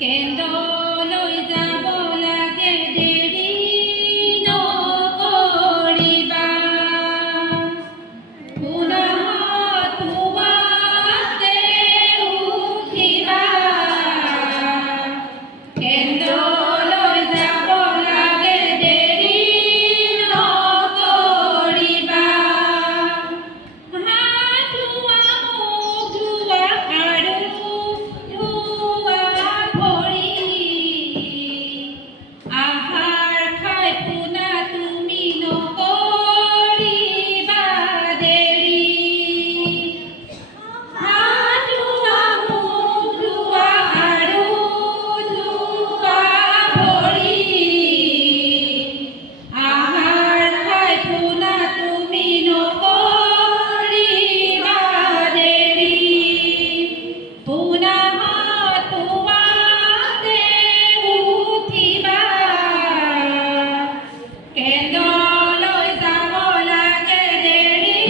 কেন্দ্ৰলৈ যাব লাগে দেৰি নকৰিবা পুনঃ পুৱাতে উঠিবা কেন্দ্ৰলৈ যাব লাগে দেৰি নকৰিবা হাত ধোৱা মুখ ধোৱা আৰু ধোৱা ভৰি আহাৰ খাই পুনঃ তুমি নকৰিবা দেৰি হাত ধোৱা মুখ ধোৱা আৰু ধোৱা ভৰি আহাৰ খাই পুনঃ তুমি নকৰিবা দেৰি পুনঃ পুৱাতে উঠিবা কেন্দ্ৰলৈ যাব লাগে দেৰি